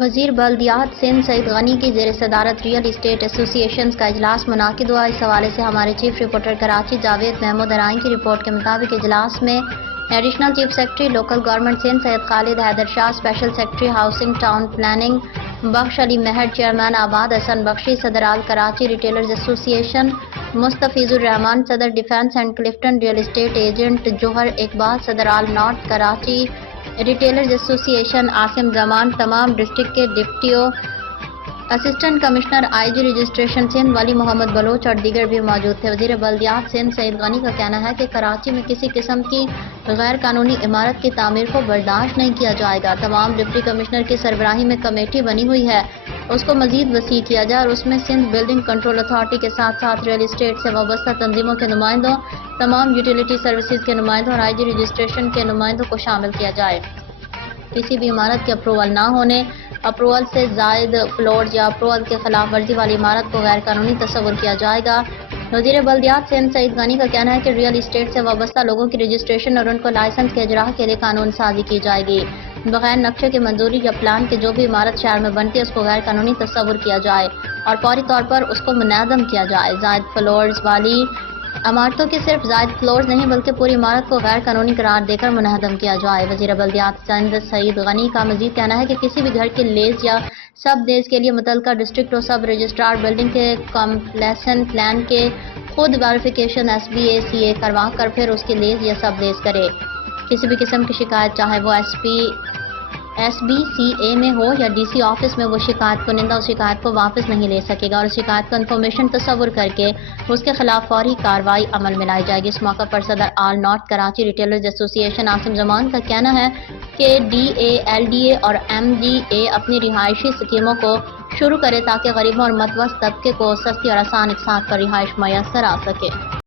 وزیر بلدیات سندھ سعید غنی کی زیر صدارت ریئل اسٹیٹ ایسوسی ایشنز کا اجلاس منعقد ہوا۔ اس حوالے سے ہمارے چیف رپورٹر کراچی جاوید محمود ارائیں کی رپورٹ کے مطابق اجلاس میں additional chief secretary local government Sindh Syed Khalid Haider Shah, special secretary housing town planning Bakhsh Ali Mehr, chairman آباد حسن بخشی، صدر آل کراچی ریٹیلرز ایسوسی ایشن مستفیض الرحمان، صدر defence and Clifton real estate agent Johar Iqbal, صدر آل نارتھ کراچی ریٹیلرز ایسوسی ایشن عاصم زمان، تمام ڈسٹرکٹ کے ڈپٹیوں، اسسٹنٹ کمشنر آئی جی رجسٹریشن سندھ ولی محمد بلوچ اور دیگر بھی موجود تھے۔ وزیر بلدیات سندھ سعید غنی کا کہنا ہے کہ کراچی میں کسی قسم کی غیر قانونی عمارت کی تعمیر کو برداشت نہیں کیا جائے گا۔ تمام ڈپٹی کمشنر کی سربراہی میں کمیٹی بنی ہوئی ہے، اس کو مزید وسیع کیا جائے اور اس میں سندھ بلڈنگ کنٹرول اتھارٹی کے ساتھ ساتھ ریئل اسٹیٹ سے وابستہ تنظیموں کے نمائندوں، تمام یوٹیلیٹی سروسز کے نمائندوں اور آئی جی رجسٹریشن کے نمائندوں کو شامل کیا جائے۔ کسی بھی عمارت کے اپروول نہ ہونے، اپروول سے زائد فلورز یا اپروول کے خلاف ورزی والی عمارت کو غیر قانونی تصور کیا جائے گا۔ وزیر بلدیات سندھ سعید غنی کا کہنا ہے کہ ریئل اسٹیٹ سے وابستہ لوگوں کی رجسٹریشن اور ان کو لائسنس کے اجراء کے لیے قانون سازی کی جائے گی۔ بغیر نقشے کی منظوری یا پلان کے جو بھی عمارت شہر میں بنتی ہے اس کو غیر قانونی تصور کیا جائے اور فوری طور پر اس کو منہدم کیا جائے۔ زائد فلورز والی عمارتوں کی صرف زائد فلورز نہیں بلکہ پوری عمارت کو غیر قانونی قرار دے کر منہدم کیا جائے۔ وزیر بلدیات سندھ سعید غنی کا مزید کہنا ہے کہ کسی بھی گھر کے لیز یا سب لیز کے لیے متعلقہ ڈسٹرکٹ اور سب رجسٹرار بلڈنگ کے کمپلیسن پلان کے خود ویریفیکیشن SBA کروا کر پھر اس کی لیز یا سب لیز کرے۔ کسی بھی قسم کی شکایت چاہے وہ SBCA میں ہو یا DC آفس میں، وہ شکایت کنندہ اس شکایت کو واپس نہیں لے سکے گا اور شکایت کو انفارمیشن تصور کر کے اس کے خلاف فوری کارروائی عمل میں لائی جائے گی۔ اس موقع پر صدر آل نارتھ کراچی ریٹیلرز ایسوسی ایشن عاصم زمان کا کہنا ہے کہ DA، LDA اور MDA اپنی رہائشی اسکیموں کو شروع کرے تاکہ غریبوں اور متوسط طبقے کو سستی اور آسان اقساط پر رہائش میسر آ سکے۔